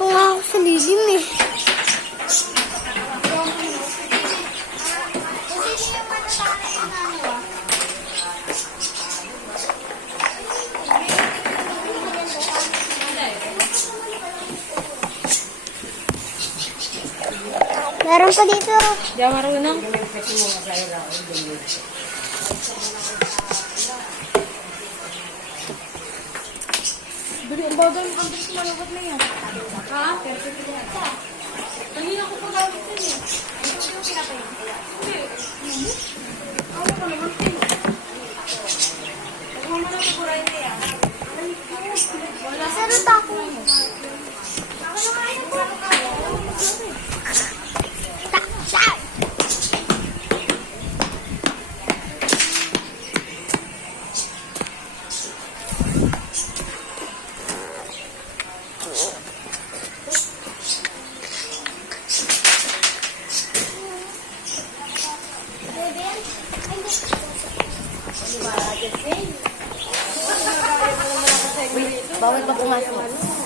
Kung ako sa lilim eh. Meron pa dito. Di ako marunong. Bili ang bagal ang bilis malabot na yan. Ha? Kanina ko pa gamit yun eh. Ito yung pinapay. Hindi. Ako pa naman ito. Huwag mo na kukuray na yan. Wala. Sarot ako. Ako naman yung puro ka. Bawal pa pumasok.